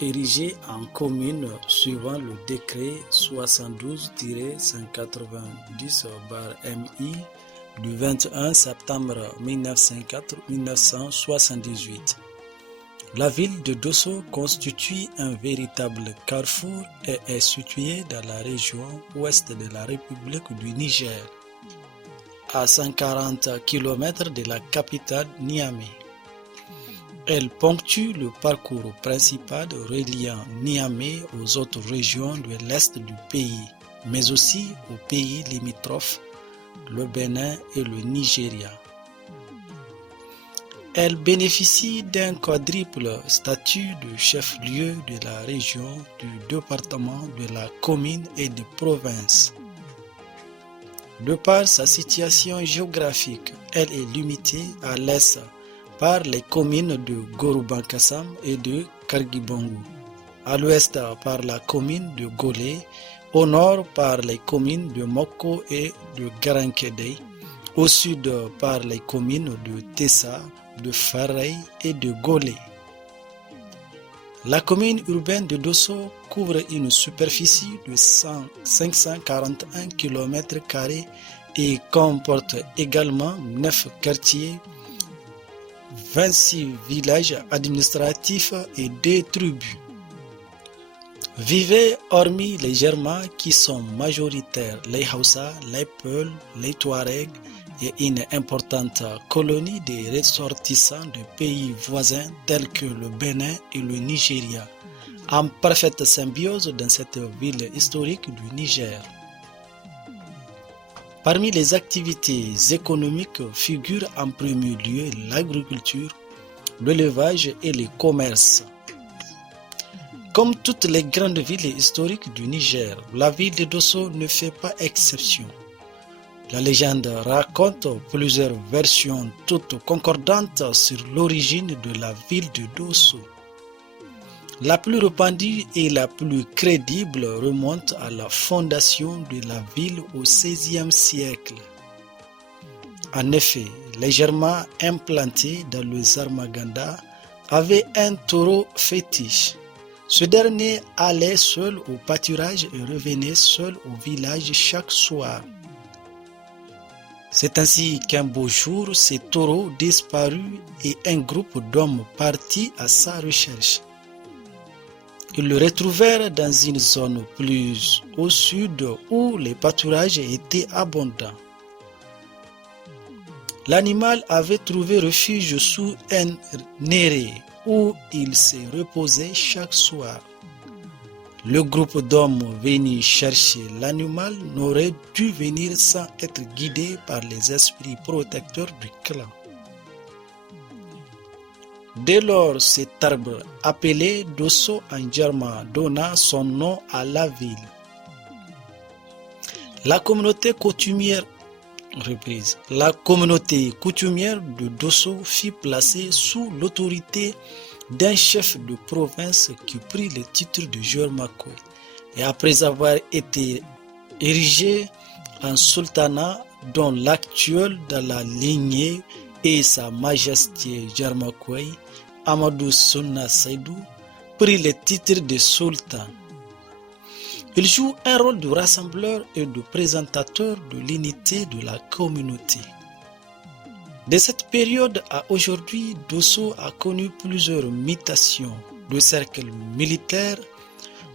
érigée en commune suivant le décret 72-190/MI du 21 septembre 1978. La ville de Dosso constitue un véritable carrefour et est située dans la région ouest de la République du Niger, à 140 km de la capitale Niamey. Elle ponctue le parcours principal reliant Niamey aux autres régions de l'est du pays, mais aussi aux pays limitrophes, le Bénin et le Nigeria. Elle bénéficie d'un quadruple statut de chef-lieu de la région, du département, de la commune et de province. De par sa situation géographique, elle est limitée à l'est par les communes de Goroubankassam et de Kargibangou, à l'ouest par la commune de Golé, au nord par les communes de Moko et de Garankedei, au sud par les communes de Tessa, de Faray et de Golé. La commune urbaine de Dosso couvre une superficie de 541 km² et comporte également 9 quartiers, 26 villages administratifs et 2 tribus. Vivaient, hormis les Germains qui sont majoritaires, les Hausa, les Peuls, les Touaregs et une importante colonie de ressortissants de pays voisins tels que le Bénin et le Nigeria, en parfaite symbiose dans cette ville historique du Niger. Parmi les activités économiques figurent en premier lieu l'agriculture, l'élevage et le commerce. Comme toutes les grandes villes historiques du Niger, la ville de Dosso ne fait pas exception. La légende raconte plusieurs versions toutes concordantes sur l'origine de la ville de Dosso. La plus répandue et la plus crédible remonte à la fondation de la ville au XVIe siècle. En effet, les Germains implantés dans le Zarmaganda avaient un taureau fétiche. Ce dernier allait seul au pâturage et revenait seul au village chaque soir. C'est ainsi qu'un beau jour, ce taureau disparut et un groupe d'hommes partit à sa recherche. Ils le retrouvèrent dans une zone plus au sud où les pâturages étaient abondants. L'animal avait trouvé refuge sous un néré où il se reposait chaque soir. Le groupe d'hommes venus chercher l'animal n'aurait dû venir sans être guidé par les esprits protecteurs du clan. Dès lors, cet arbre appelé Dosso en germain donna son nom à la ville. La communauté coutumière de Dosso fut placée sous l'autorité d'un chef de province qui prit le titre de Jormakoy et après avoir été érigé en sultanat dont l'actuel dans la lignée et sa majesté Jormakoy, Amadou Sunna Saïdou, prit le titre de sultan. Il joue un rôle de rassembleur et de présentateur de l'unité de la communauté. De cette période à aujourd'hui, Dosso a connu plusieurs mutations de cercles militaires,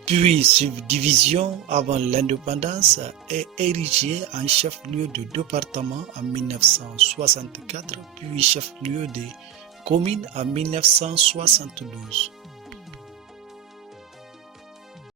puis subdivision avant l'indépendance et érigé en chef-lieu de département en 1964, puis chef-lieu de commune en 1972.